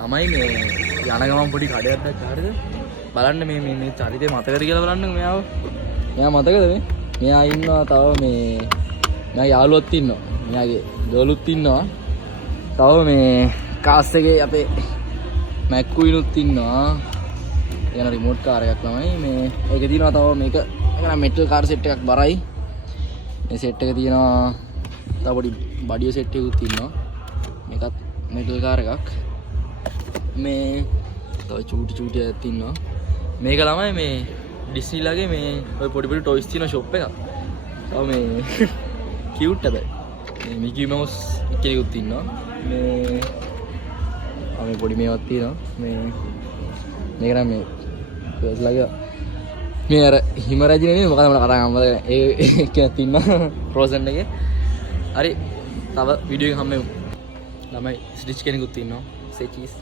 තමයි මේ යන ගමන් පොඩි කඩයක් දැක්කා. හරිද? බලන්න මේ චරිතේ මතකද කියලා බලන්න මෙයාව. මෙයා මතකද මේ? මෙයා ඉන්නවා තව මේ මෙයා යාළුවොත් ඉන්නවා. මෙයාගේ දොළුත් ඉන්නවා. තව මේ කාස් එකේ අපේ මැක්කුයිනුත් ඉන්නවා. එන රිමෝට් කාර් එකක් තමයි මේ. ඒකේ තියෙනවා තව මේක නම් මෙටල් කාර් සෙට් එකක් බරයි. මේ සෙට් එක තියෙනවා තව පොඩි බඩිය සෙට් එකකුත් ඉන්නවා. මේකත් මෙටල් කාර් එකක්. මේ තව චූටි එකක් ඉන්නවා. මේක ළමයි මේ ඩිස්නිලාගේ මේ ඔය පොඩි ටොයිස් තියෙන ෂොප් එකක්. තව මේ කියුට් හැබැයි. මේ මිකි මවුස් කෙනෙකුත් ඉන්නවා. මේ පොඩි මේවත් තියෙනවා. මේක නම් මේ පර්ස්ලාගේ මේ අර හිම රජිනේ නේ මොකද මම කතා කරන්නේ ඒ කෙනෙක් ඉන්නවා ෆ්‍රෝසන් එකේ. හරි තව වීඩියෝ එක හැමෙමු. ළමයි ස්ටිච් කෙනෙකුත් ඉන්නවා. say cheese